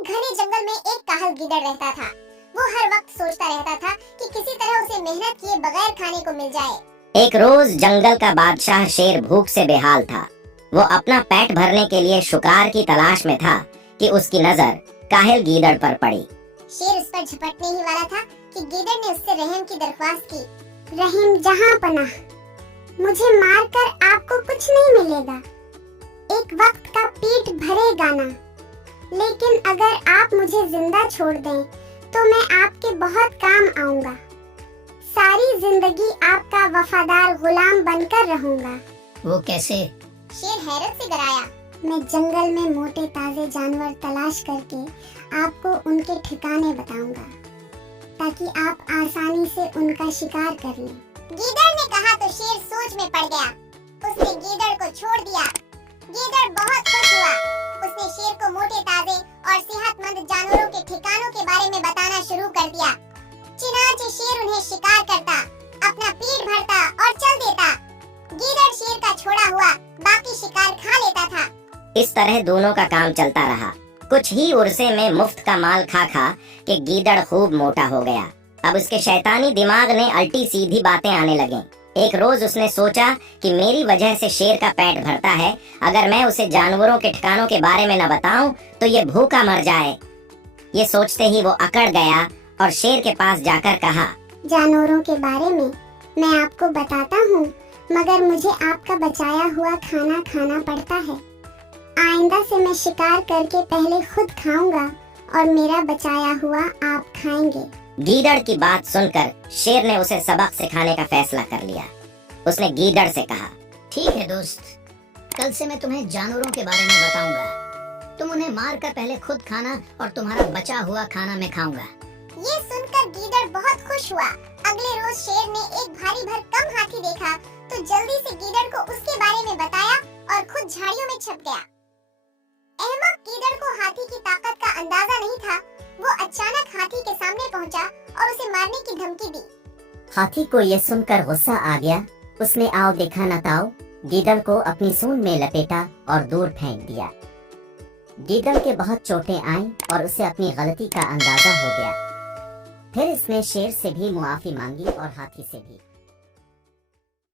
एक घने जंगल में एक काहल गीदड़ रहता था। वो हर वक्त सोचता रहता था कि किसी तरह उसे मेहनत किए बगैर खाने को मिल जाए। एक रोज जंगल का बादशाह शेर भूख से बेहाल था। वो अपना पेट भरने के लिए शिकार की तलाश में था कि उसकी नजर काहिल गीदड़ पर पड़ी। शेर उस पर झपटने ही वाला था कि गीदड़ ने उससे रहम की दरख्वास्त की। रहीम जहां पनाह, मुझे मारकर आपको कुछ नहीं मिलेगा। एक वक्त का पेट भरेगा ना, लेकिन अगर आप मुझे जिंदा छोड़ दें तो मैं आपके बहुत काम आऊंगा। सारी जिंदगी आपका वफादार गुलाम बनकर रहूंगा। वो कैसे? शेर हैरत से डराया। मैं जंगल में मोटे ताजे जानवर तलाश करके आपको उनके ठिकाने बताऊंगा, ताकि आप आसानी से उनका शिकार कर लें। गीदड़ ने कहा तो शेर सोच में पड़ गया। उसने गीदड़ को छोड़ दिया। गीदड़ बहुत खुश हुआ। उसने शेर को मोटे ताजे और सेहतमंद जानवरों के ठिकानों के बारे में बताना शुरू कर दिया। चुनांचे शेर उन्हें शिकार करता, अपना पेट भरता और चल देता। गीदड़ शेर का छोड़ा हुआ बाकी शिकार खा लेता था। इस तरह दोनों का काम चलता रहा। कुछ ही उर्से में मुफ्त का माल खा खा के गीदड़ खूब मोटा हो गया। अब उसके शैतानी दिमाग में उल्टी सीधी बातें आने लगीं। एक रोज उसने सोचा कि मेरी वजह से शेर का पेट भरता है, अगर मैं उसे जानवरों के ठिकानों के बारे में न बताऊं तो ये भूखा मर जाए। ये सोचते ही वो अकड़ गया और शेर के पास जाकर कहा, जानवरों के बारे में मैं आपको बताता हूँ, मगर मुझे आपका बचाया हुआ खाना खाना पड़ता है। आइंदा से मैं शिकार करके पहले खुद खाऊंगा और मेरा बचाया हुआ आप खाएंगे। गीदड़ की बात सुनकर शेर ने उसे सबक सिखाने का फैसला कर लिया। उसने गीदड़ से कहा, ठीक है दोस्त, कल से मैं तुम्हें जानवरों के बारे में बताऊंगा। तुम उन्हें मार कर पहले खुद खाना और तुम्हारा बचा हुआ खाना मैं खाऊंगा। ये सुनकर गीदड़ बहुत खुश हुआ। अगले रोज शेर ने एक भारी भरकम हाथी देखा तो जल्दी से गीदड़ को उसके बारे में बताया और खुद झाड़ियों में छिप गया। अहमक गीदड़ को हाथी की ताकत का अंदाजा नहीं था। वो अचानक हाथी के सामने पहुंचा और उसे मारने की धमकी दी। हाथी को ये सुनकर गुस्सा आ गया। उसने आओ देखा न ताओ गीदड़ को अपनी सूंड में लपेटा और दूर फेंक दिया। गीदड़ के बहुत चोटें आईं और उसे अपनी गलती का अंदाजा हो गया। फिर इसने शेर से भी मुआफी मांगी और हाथी से भी।